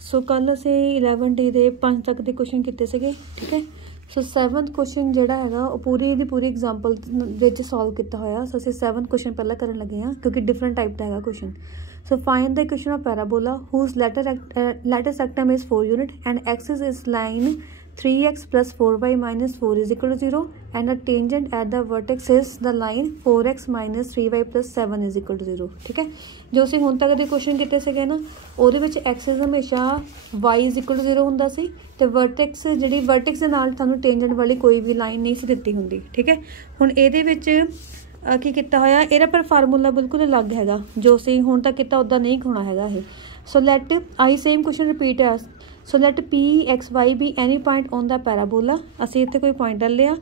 सो कल असी 11D ਦੇ 5 तक ਦੇ क्वेश्चन किए थे, ठीक है। सो 7th क्वेश्चन जोड़ा है वो पूरी की पूरी एग्जाम्पल सॉल्व किया होया। सो असी 7th क्वेश्चन पहला करन लगे हाँ, क्योंकि डिफरेंट टाइप का है question. So find the equation of parabola whose latus rectum is 4 unit and axis is line 3x plus 4y minus 4 is equal to 0 and the tangent at the vertex is the line 4x minus 3y plus 7 is equal to 0, ठीक है। जो असीं हुण तक दे question कीते सीगे ना, ਉਹਦੇ ਵਿੱਚ एक्सिस हमेशा y is equal to 0 ਹੁੰਦਾ ਸੀ ਤੇ वर्टेक्स ਜਿਹੜੀ वर्टेक्स ਦੇ ਨਾਲ ਤੁਹਾਨੂੰ ਟੈਂਜੈਂਟ ਵਾਲੀ ਕੋਈ ਵੀ ਲਾਈਨ ਨਹੀਂ ਸੀ ਦਿੱਤੀ ਹੁੰਦੀ, ਠੀਕ ਹੈ। ਹੁਣ ਇਹਦੇ ਵਿੱਚ ਕੀ ਕੀਤਾ ਹੋਇਆ, ਇਹਦਾ ਪਰ ਫਾਰਮੂਲਾ ਬਿਲਕੁਲ ਅਲੱਗ ਹੈਗਾ, ਜੋ ਅਸੀਂ ਹੁਣ ਤੱਕ ਕੀਤਾ ਉੱਦਾਂ ਨਹੀਂ ਹੋਣਾ ਹੈਗਾ ਇਹ। So let I same question repeat है। So let P X Y be any point on the parabola, असी इत्थे कोई पॉइंट ले लिया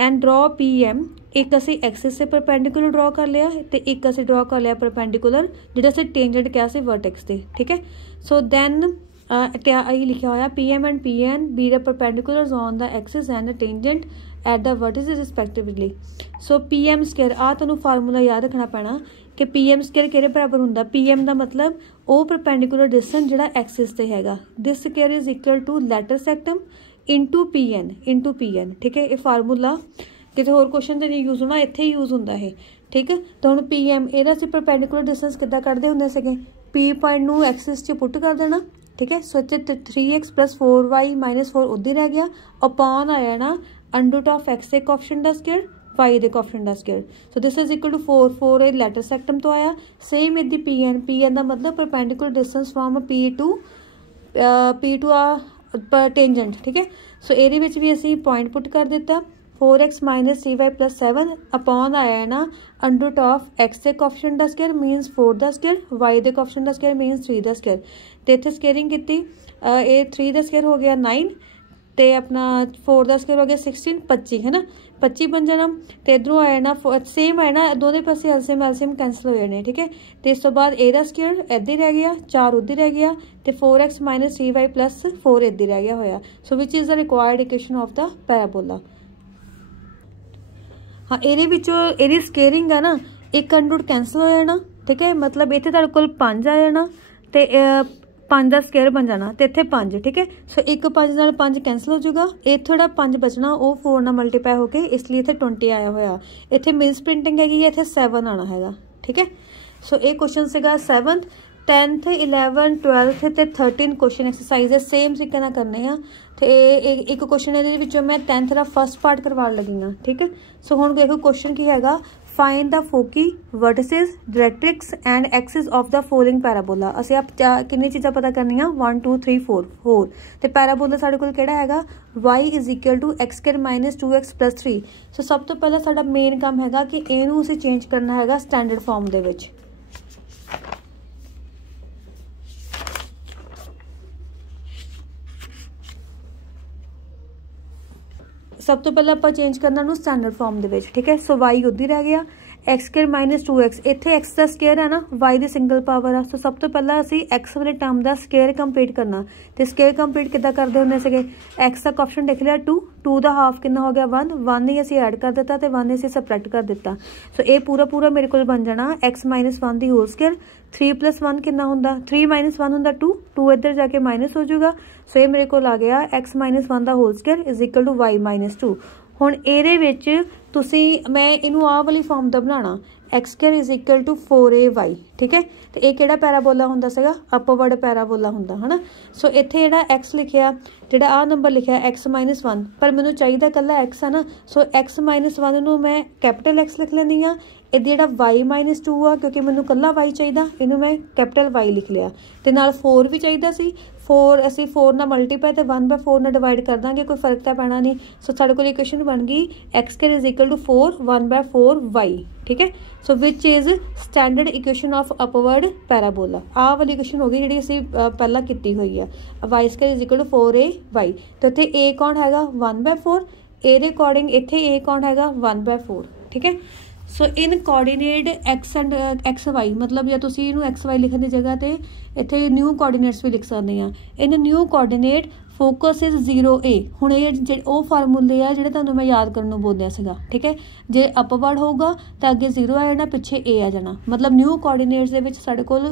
एंड ड्रॉ पी एम, एक असी एक्सिस से परपेंडिकुलर ड्रॉ कर लिया तो एक असी ड्रॉ कर लिया परपेंडिकुलर जिहड़ा असी टेंजेंट क्या से वर्टेक्स से, ठीक है। सो दैन आई लिखा होया P M and P N be the perpendicular on the axis and the tangent at the vertices respectively. So P M square आ तुहानूं फार्मूला याद रखना पैना कि पी एम स्केयर किहदे बराबर हुंदा। पी एम का मतलब वो परपेंडिकुलर डिस्टेंस जिहड़ा एक्सिस ते हैगा, this square is equal to latus rectum into PN एन, ठीक है। ये फार्मूला किसी होर क्वेश्चन से नहीं यूज होना, इत्थे ही यूज होंदा है, ठीक है। तो हुण पी एम इहदा असीं परपेंडिकुलर डिस्टेंस किद्दां कढदे हुंदे सीगे, पी पॉइंट नूं एक्सिस च पुट कर देना, ठीक है। सो इत्थे 3x plus 4y minus 4 उद्दी रह गया, अपॉन आया ना under of X the coefficient दा स्केयर वाई दे कोएफिशिएंट दा square. So this is equal to 4 A latus rectum तो आया। सेम इदी पी एन का मतलब perpendicular distance from P to tangent, ठीक है। सो ये भी असी पॉइंट पुट कर दिता 4x minus 3y plus 7 upon आया ना अंडर ऑफ एक्स के कोएफिशिएंट दा स्केयर मीनस 4 दा स्केयर, वाई के कोएफिशिएंट दा स्केयर मीनस 3 दा स्केयर। तो इत्थे स्केयरिंग की 3 दा स्केयर हो गया 9 तो अपना 4 दा स्केयर हो गया 16, 25 है ना, 25 बन जाना। तो इधरों आया ना सेम आया ना, दोनों पासे एलसीएम कैंसल हो जाने, ठीक है। तो इस तो बाद ए दा स्केयर इधर रह गया, 4 उधर रह गया, तो 4x माइनस 3y प्लस 4 इधर रह गया होया। So which is the required equation of the parabola. हाँ, ये स्केयरिंग है ना, एक अंडर कैंसल हो जाना, ठीक है। मतलब इतने तुहाडे कोल 5 आ जाना तो 5 का स्केयर बन जाना, तो इत्थे 5, ठीक है। सो एक 5 नाल 5 कैंसल हो जाएगा, इत्थे जिहड़ा 5 बचना वो 4 नाल मल्टीप्लाई होके इसलिए इत्थे 20 आया होया। इत्थे मिस प्रिंटिंग हैगी, इत्थे 7 आना हैगा, ठीक है। सो ये क्वेश्चन सीगा 7th 10th 11 12th ते 13 क्वेश्चन एक्सरसाइज है, सेम तरीके नाल करने हैं। तो एक क्वेश्चन ये मैं 10th का फर्स्ट पार्ट करवा लगी हाँ, ठीक है। सो हुण देखो क्वेश्चन की हैगा, find the foci vertices directrix and axis of the following parabola. असीं आप कितनी चीज़ां पता करनियां 1 2 3 4 4 तो पैराबोला साडे कोल किहड़ा हैगा y is equal to x square minus 2x plus 3। So सब तो पहला साडा मेन काम हैगा कि इहनूं असीं चेंज करना हैगा स्टैंडर्ड फॉर्म दे विच। सब तो पहले आप चेंज करना नूं स्टैंडर्ड फॉर्म दे विच, ठीक है। सो वाई उद्दी रह गया, एक्स स्केयर माइनस 2x, इत्थे एक्स का स्केयर है ना, वाई दी सिंगल पावर है। सो सब तो पहला असी एक्स वाले टर्म का स्केयर कंप्लीट करना, तो स्केयर कंप्लीट किद्दां करदे हुंदे सीगे, एक्स का कोएफिशिएंट लिख लिया 2 दा हाफ कितना हो गया 1 ही असी ऐड कर दिता तो 1 असी सबट्रैक्ट कर दिता। सो ये पूरा मेरे को बन जाना एक्स माइनस 1 दी होल स्केयर, 3 प्लस 1 कितना हुंदा 3 माइनस 1 हुंदा 2 इधर जाके माइनस हो जाएगा। सो ये मेरे को आ गया एक्स माइनस 1 दा whole square is equal to y minus 2। हुण इहदे विच तुसीं मैं इनू आ वाली फॉर्म दा बनाना, X square is equal to 4ay, ठीक है। तो ये किहड़ा पैराबोला हुंदा सीगा, अपवर्ड पैराबोला हुंदा है ना। सो इत्थे जिहड़ा एक्स लिखिया, जिहड़ा आ नंबर लिखिया एक्स माइनस 1, पर मैनूं चाहिदा कल्ला एक्स है ना। सो एक्स माइनस 1 नूं मैं कैपिटल एक्स लिख लैंदी हाँ, ये जिहड़ा वाई माइनस 2 आ क्योंकि मैनूं कल्ला वाई चाहिदा, इनू मैं कैपिटल वाई लिख लिया। तो नाल 4 भी चाहिदा सी, 4 असी 4 ना मल्टीप्लाई तो 1/4 ना डिवाइड कर देंगे, कोई फर्क तो पैना नहीं। सो साडे कोल इक्वेशन बन गई X square is equal to 4 1/4 Y, ठीक है। So which is standard equation of upward parabola. आ वाली इक्वेशन हो गई जी असी पहला की हुई है, y square is equal to 4ay। तो इत्थे ए कौन हैगा 1/4, ए दे अकॉर्डिंग इत्थे ए कौन हैगा 1/4, ठीक है। So in coordinate X and X Y, मतलब या तुसीं इहनूं एक्स वाई लिखण की जगह ते इत्थे न्यू कोऑर्डिनेट्स भी लिख सकते हैं। In new coordinate focus is 0A। हुण ये वो फार्मूले आ जिहड़े तुहानूं मैं याद करन नूं बोलिया सीगा, ठीक है। जे अपवर्ड होगा तो अगे 0 आ जाना, पिछे A आ जाना, मतलब न्यू कोआर्डीनेट्स दे विच साडे कोल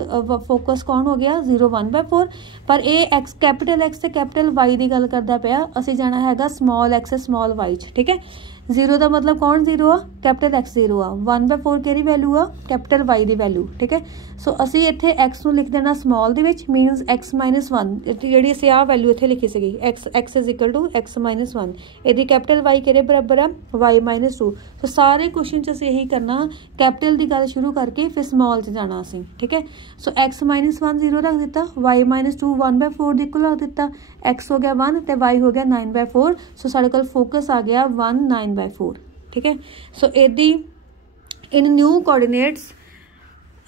फोकस कौन हो गया 0 1/4, पर ये एक्स कैपिटल एक्स ते कैपिटल वाई की गल करदा पिया, असीं जाना हैगा स्मॉल एक्स स्मॉल वाई च, ठीक है। 0 का मतलब कौन 0 आ, कैपिटल एक्स 0 आ, 1/4 किहदी वैल्यू आ, कैपिटल वाई की वैल्यू, ठीक है। सो असी इत्थे एक्स नूं लिख देना स्मॉल दे विच, मीनस x -1 जिहड़ी असीं आ वैल्यू इत्थे लिखी सीगी x is equal to x -1, इहदी कैपिटल वाई किहदे बराबर आ y -2। सो सारे क्वेश्चन च असीं यही करना, कैपिटल की गल शुरू करके फिर स्मॉल च जाना असीं, ठीक है। सो x -1 0 रख दिता, y -2 1/4 दी इक्वल रख दिता, x हो गया 1 ते y हो गया 9/4। सो साडे कोल फोकस आ गया 1 9/4, ठीक है। सो इहदी इन न्यू कोआर्डीनेट्स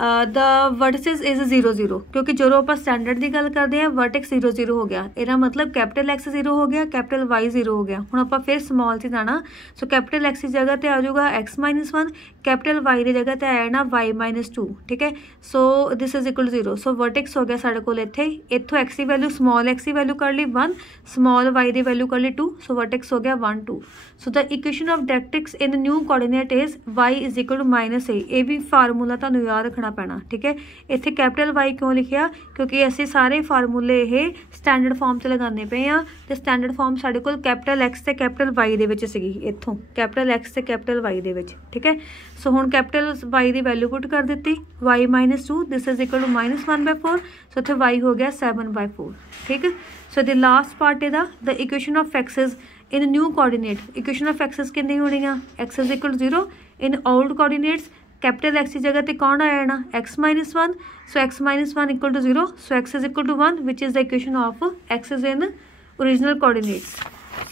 द वर्टिसेस इज 0 0, क्योंकि जो आप स्टैंडर्ड की गल करते हैं वर्टेक्स 0 0 हो गया, इसका मतलब कैपिटल एक्स 0 हो गया, कैपिटल वाई 0 हो गया। हुण आपां फिर स्मॉल से जाना, सो कैपिटल एक्स की जगह पर आ जाऊगा x -1, कैपिटल वाई की जगह पर आ जाना y -2, ठीक है। So this is equal 0। So vertex हो गया साढ़े कोल इत्थे, इत्थों एक्स की वैल्यू स्मॉल एक्स की वैल्यू कर ली 1, स्मॉल वाई की वैल्यू कर ली 2, सो वर्टेक्स हो गया 1 2। So the equation of directrix in new coordinate is y is equal to -a। ये भी फार्मूला तुहानूं याद रखना पैना, ठीक है। इत्थे कैपिटल वाई क्यों लिखिया, क्योंकि असीं सारे फार्मूले ये स्टैंडर्ड फॉर्म से लगाने पे हैं, तो स्टैंडर्ड फॉर्म साडे कोल कैपिटल एक्स ते कैपिटल वाई दे विच सीगी, इत्थों कैपिटल एक्स ते कैपिटल वाई दे विच, ठीक है। सो हुण कैपिटल वाई की वैल्यू पुट कर दी, y -2 this is equal to -1/4, so इत्थे y हो गया 7/4, ठीक है। सो द लास्ट पार्ट इहदा the equation of axis in new coordinate, equation of axis कितनी होनी है, x is equal to 0, in old coordinates capital X की जगह पर कौन आ जाना x -1, so x -1 equal to 0, so x is equal to 1 which is the equation of axis in original coordinates.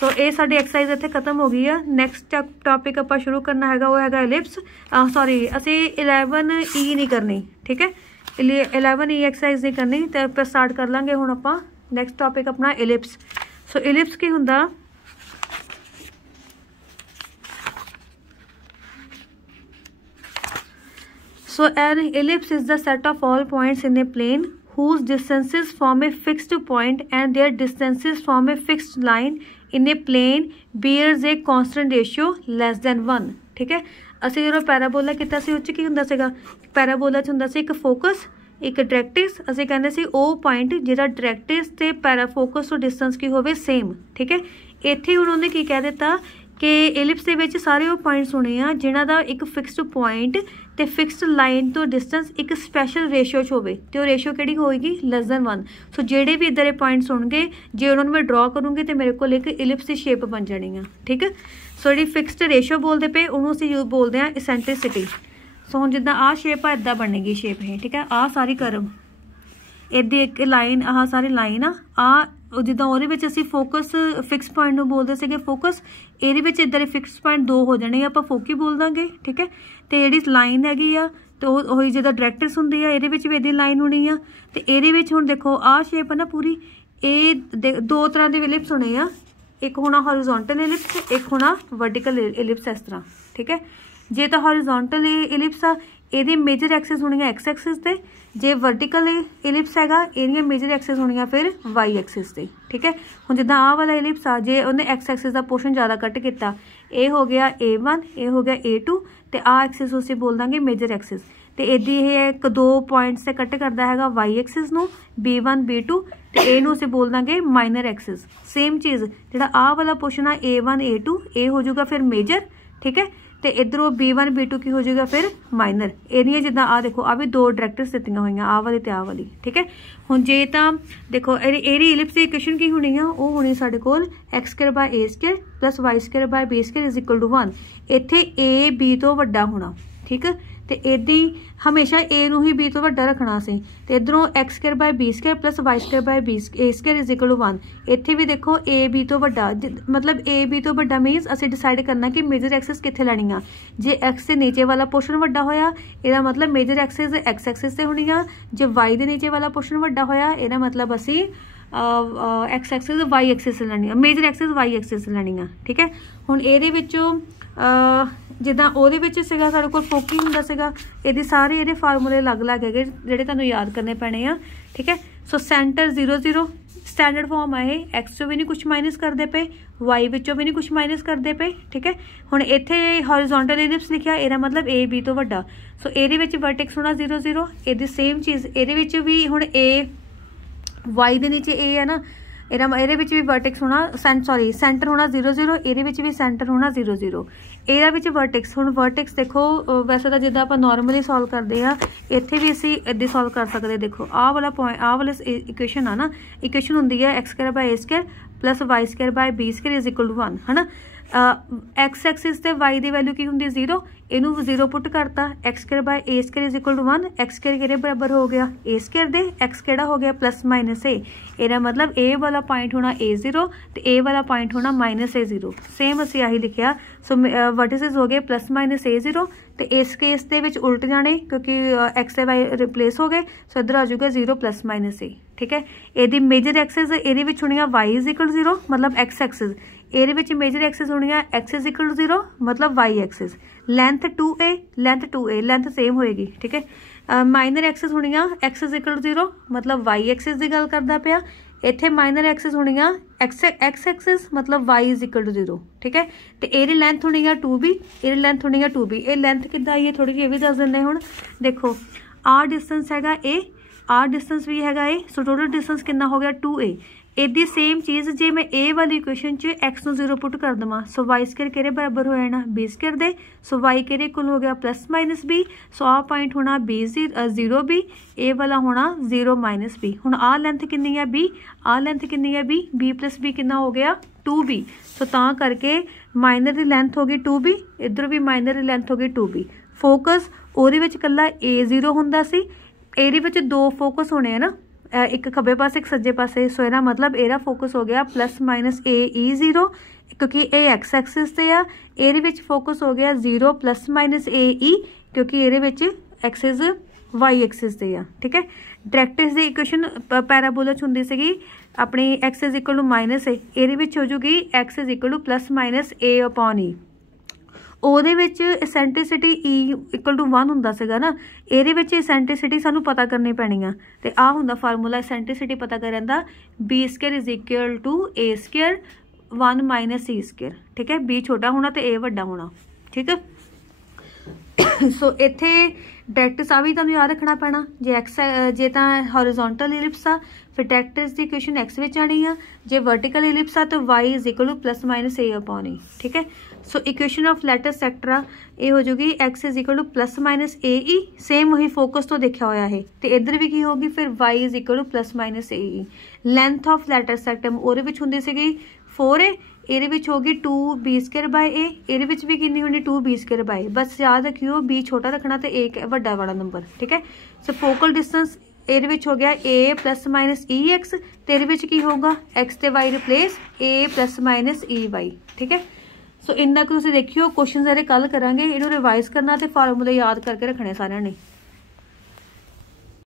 So ये साडी एक्सरसाइज इत्थे खत्म हो गई है। नैक्सट टॉपिक आपां शुरू करना हैगा वो हैगा इलिप्स, सॉरी असी 11E नहीं करनी, ठीक है। 11E एक्सरसाइज नहीं करनी, तो आपां स्टार्ट कर लांगे हुण आपां नैक्सट टॉपिक अपना इलिप्स। सो इलिप्स की हुंदा, so an ellipse is the set of all points in a plane whose distances form a fixed point and their distances form a fixed line in a plane bears a constant ratio less than 1, ठीक है। असीं जो parabola किया सी उस की हुंदा सीगा, parabola च हुंदा सी एक फोकस एक डायरेक्ट्रिक्स, असीं कहंदे सी ओ पॉइंट जिहड़ा डायरेक्ट्रिक्स ते पैराफोकस तो डिस्टेंस की होवे सेम, ठीक है। इत्थे उन्होंने की कह दिता कि इलिप्स दे विच सारे वो पॉइंट्स होने आ जिन्हां दा एक फिक्सड पॉइंट ते फिक्सड लाइन तो डिस्टेंस एक स्पैशल रेशियो च होवे, ते वो रेशियो किहड़ी होएगी लेस दैन 1। सो जेडे भी इधर पॉइंट्स होणगे जे उन्होंने मैं ड्रॉ करूँगी तो मेरे को एक इलिप्स की शेप बन जानी है, ठीक है। सो जी फिक्सड रेशियो बोलते पे उन्होंने असीं बोलते हैं इसेंट्रिसिटी। सो हुण जिद्दां आ शेप आ इदां बनेगी शेप है, ठीक है। आ सारी कर्व इहदी एक लाइन, आह सारी लाइन आ जिद्दां ਉਹਦੇ ਵਿੱਚ ਅਸੀਂ ਫੋਕਸ ਫਿਕਸ ਪੁਆਇੰਟ ਨੂੰ ਬੋਲਦੇ ਸੀਗੇ ਫੋਕਸ, ਇਹਦੇ ਵਿੱਚ ਇੱਧਰ ਫਿਕਸ ਪੁਆਇੰਟ 2 ਹੋ ਜਾਣੇ ਆਪਾਂ ਫੋਕੀ ਬੋਲ ਦਾਂਗੇ, ਠੀਕ ਹੈ। ਤੇ ਜਿਹੜੀ ਲਾਈਨ ਹੈਗੀ ਆ ਤੇ ਉਹੀ ਜਿੱਦਾਂ ਡਾਇਰੈਕਟ੍ਰਿਕਸ ਹੁੰਦੀ ਆ ਇਹਦੇ ਵਿੱਚ ਵੀ ਇਹਦੀ ਲਾਈਨ ਹੋਣੀ ਆ, ਤੇ ਇਹਦੇ ਵਿੱਚ ਹੁਣ ਦੇਖੋ ਆਹ ਸ਼ੇਪ ਹੈ ਨਾ ਪੂਰੀ, ਇਹ ਦੋ ਤਰ੍ਹਾਂ ਦੇ ਇਲਿਪਸ ਹੋਣੇ ਆ, ਇੱਕ ਹੋਣਾ ਹੌਰੀਜ਼ੌਂਟਲ ਇਲਿਪਸ, ਇੱਕ ਹੋਣਾ ਵਰਟੀਕਲ ਇਲਿਪਸ, ਇਸ ਤਰ੍ਹਾਂ, ठीक है। जे तो हॉरिजॉन्टल इलिप्स आ ਇਹਦੀ ਮੇਜਰ ਐਕਸਿਸ ਹੋਣੀਆਂ x ਐਕਸਿਸ ਤੇ, ਜੇ ਵਰਟੀਕਲ ਇਲਿਪਸ ਹੈਗਾ ਇਹਦੀਆਂ ਮੇਜਰ ਐਕਸਿਸ ਹੋਣੀਆਂ ਫਿਰ y ਐਕਸਿਸ ਤੇ, ਠੀਕ ਹੈ। ਹੁਣ ਜਿੱਦਾਂ ਆਹ ਵਾਲਾ ਇਲਿਪਸ ਆ ਜੇ ਉਹਨੇ x ਐਕਸਿਸ ਦਾ ਪੋਰਸ਼ਨ ਜ਼ਿਆਦਾ ਕੱਟ ਕੀਤਾ, ਇਹ ਹੋ ਗਿਆ a1, ਇਹ ਹੋ ਗਿਆ a2, ਤੇ ਆਹ ਐਕਸਿਸ ਅਸੀਂ ਬੋਲ ਦਾਂਗੇ ਮੇਜਰ ਐਕਸਿਸ, ਤੇ ਇਹਦੀ ਇਹ ਇੱਕ ਦੋ ਪੁਆਇੰਟਸ ਤੇ ਕੱਟ ਕਰਦਾ ਹੈਗਾ y ਐਕਸਿਸ ਨੂੰ b1 b2, ਤੇ ਇਹਨੂੰ ਅਸੀਂ ਬੋਲ ਦਾਂਗੇ ਮਾਈਨਰ ਐਕਸਿਸ। ਸੇਮ ਚੀਜ਼ ਜਿਹੜਾ ਆਹ ਵਾਲਾ ਪੋਰਸ਼ਨ ਆ a1 a2 ਇਹ ਹੋ ਜਾਊਗਾ ਫਿਰ ਮੇਜਰ, ठीक है। तो इधरों b1 b2 की हो जाएगा फिर माइनर। एरिया जिदा आ देखो आ भी दो डायरेक्टर्स दित्तियां हुई आ वाली ते आ वाली, ठीक है। हुण जे तां देखो एरी इलिप्स दी इक्वेशन की होनी आ, वो होनी साडे कोल x² + a² + y² is equal to 1। इत्थे a b तो वड्डा होना, ठीक है। तो इदी हमेशा a नूं ही b तो वड्डा रखना सी, तो इधरों x² + b² + y² + a² is equal to 1। इत्थे भी देखो a b तो वड्डा, मतलब a b तो वड्डा मीनस असीं डिसाइड करना कि मेजर एक्सिस कित्थे लैनी आ। जे x से नीचे वाला पोर्शन वड्डा होया इहदा मतलब मेजर एक्सिस x एक्सिस ते होनी आ, जे y दे नीचे वाला पोर्शन वड्डा होया इहदा मतलब असीं x एक्सिस y एक्सिस लैनी आ, मेजर एक्सिस y एक्सिस लैनी आ, ठीक है। हुण इहदे विचों जिद्दां ਉਹਦੇ ਵਿੱਚ ਸੀਗਾ ਸਾਡੇ ਕੋਲ ਫੋਕੀ ਹੁੰਦਾ ਸੀਗਾ, ਇਹਦੇ ਸਾਰੇ ਇਹਦੇ ਫਾਰਮੂਲੇ ਅਲੱਗ-ਅਲੱਗ ਹੈਗੇ ਜਿਹੜੇ ਤੁਹਾਨੂੰ ਯਾਦ ਕਰਨੇ ਪੈਣੇ ਆ, ਠੀਕ ਹੈ। ਸੋ ਸੈਂਟਰ 0 0, स्टैंडर्ड फॉर्म है ये, एक्स चो भी नहीं कुछ माइनस करते पे, वाई विचों भी नहीं कुछ माइनस करते पे, ठीक है। हुण इत्थे हॉरिजॉन्टल इलिप्स लिखिया, ਇਹਦਾ मतलब ए बी तो वड्डा, सो ਇਹਦੇ ਵਿੱਚ वर्टेक्स होना 0 0, ਇਹਦੀ सेम चीज़ ਇਹਦੇ ਵਿੱਚ भी हुण ए वाई ਦੇ नीचे ए है ना, ਇਹਦੇ ਵਿੱਚ भी वर्टेक्स होना सेंटर होना 0 0, ਇਹਦੇ ਵਿੱਚ भी सेंटर होना 0 0, ਇਹਦਾ ਵਿੱਚ वर्टेक्स। ਹੁਣ वर्टेक्स देखो वैसे तो जिद्दां ਆਪਾਂ नॉर्मली सॉल्व करते हैं, ਇੱਥੇ भी ਅਸੀਂ ਇੱਦਾਂ सॉल्व कर सकते हैं। देखो आह वाला पॉइंट, आह वाला इक्वेशन है ना, इक्वेशन होंदी है X square by A square plus Y square by B square is equal to 1 है ना। एक्स एक्सिस ते वाई की वैल्यू की होंगी 0, इनू 0 पुट करता, X square by A square is equal to 1, X square किहदे बराबर हो गया ए स्क्वायर दे, एक्स किहड़ा हो गया प्लस माइनस ए, ਇਹਦਾ मतलब ए वाला पॉइंट होना A0 तो ए वाला पॉइंट होना माइनस A0, सेम असी आही लिखिया। सो वर्टिसेस हो गए प्लस माइनस A0, तो इस केस के विच उल्ट जाने क्योंकि एक्स वाई रिप्लेस हो गए, सो इधर आ जाऊगा 0 प्लस माइनस ए, ठीक है। यदि मेजर एक्सिस ये होनी वाई इज इक्वल 0 मतलब एक्स एक्सिस, ये मेजर एक्सिस होनी एक्स इज इक्वल 0 मतलब y axis, length 2a, length same होएगी, ठीक है। माइनर एक्सिस होनी एक्स इज इक्वल 0 मतलब वाई एक्सिस की गल करता पाया, इत्थे माइनर एक्सिस होनी एक्स एक्सिस मतलब वाई इज इक्वल टू 0, ठीक है। तो ये लेंथ होनी 2b, ये लेंथ होनी 2b, ये लेंथ किद्दां आई है थोड़ी जी भी दस दिंदे। हुण देखो आ डिस्टेंस हैगा ए, आ डिस्टेंस भी हैगा ए, सो टोटल डिस्टेंस कितना हो गया 2a। इदी सेम चीज़ जे मैं ए वाली इक्वेशन च एक्स नूं 0 पुट कर देवां, सो वाई स्क्वायर किहदे बराबर हो जाना बी स्क्वायर दे, सो वाई किहदे इक्वल हो गया प्लस माइनस बी, सो आ पॉइंट होना बी 0 बी, ए वाला होना 0 माइनस बी। हुण आ लेंथ कितनी है बी, आ लेंथ कितनी है बी प्लस बी कितना हो गया 2b, सो तां करके माइनर की लेंथ होगी 2b, इधर भी माइनर की लेंथ होगी 2b। फोकस ਉਹਦੇ ਵਿੱਚ ਕੱਲਾ A0 ਹੁੰਦਾ ਸੀ, ਇਹਦੇ ਵਿੱਚ दो फोकस होने हैं ना, एक खब्बे पासे एक सज्जे पासे, सो ਇਹਦਾ मतलब ਇਹਦਾ फोकस हो गया प्लस माइनस AE0 क्योंकि ये एक्स एक्सिस से आ, ਇਹਦੇ ਵਿੱਚ फोकस हो गया 0 प्लस माइनस AE क्योंकि ਇਹਦੇ ਵਿੱਚ एक्सिस वाई एक्सिस से आ, ठीक है। डायरेक्ट्रिक्स की इक्वेशन पैराबोला च हुंदी सीगी अपनी X is equal to minus A, ਇਹਦੇ ਵਿੱਚ हो जूगी X is equal to plus minus A upon E। ਉਹਦੇ ਵਿੱਚ ਐਸੈਂਟ੍ਰਿਸਿਟੀ E ਇਕੁਅਲ ਟੂ 1 ਹੁੰਦਾ ਸੀਗਾ ਨਾ, ਇਹਦੇ ਵਿੱਚ ਐਸੈਂਟ੍ਰਿਸਿਟੀ ਸਾਨੂੰ ਪਤਾ ਕਰਨੀ ਪੈਣੀ ਆ, ਤੇ ਆਹ ਹੁੰਦਾ ਫਾਰਮੂਲਾ ਐਸੈਂਟ੍ਰਿਸਿਟੀ ਪਤਾ ਕਰਨ ਦਾ, B square is equal to A square 1 minus C square, ਠੀਕ ਹੈ। B ਛੋਟਾ ਹੋਣਾ ਤੇ A ਵੱਡਾ ਹੋਣਾ, ਠੀਕ ਹੈ। सो इत्थे डायरेक्ट्रिक्स आ भी तुहानूं याद रखना पैना, जे तां हॉरिजॉन्टल इलिप्स आ फिर डायरेक्ट्रिक्स की इक्वेशन एक्स विच आनी आ, जे वर्टिकल इलिप्स आ तो Y is equal to plus minus A upon E, ठीक है। So equation of latus rectum ये हो जाएगी X is equal to plus minus A E, same वही फोकस तो देखा होया है, तो इधर भी की होगी फिर Y is equal to plus minus A E. Length of latus rectum ਵਿੱਚ ਹੁੰਦੀ ਸੀਗੀ 4a, ਇਹਦੇ ਵਿੱਚ होगी 2b स्क्वायर बाय ए, ਇਹਦੇ ਵਿੱਚ भी कितनी होनी 2b स्क्वायर बाय, बस याद रखियो b छोटा रखना तो a ਵੱਡਾ वाला नंबर, ठीक है। सो फोकल डिस्टेंस ਇਹਦੇ ਵਿੱਚ हो गया a plus minus e x, तो ਇਹਦੇ ਵਿੱਚ ਕੀ ਹੋਊਗਾ x ਤੇ y replace a plus minus e y, ठीक है। सो इन्ना कुछ देखियो क्वेश्चन सारे कल करांगे, इन्हों रिवाइज करना तो फार्मूले याद करके रखने सारिਆਂ ने।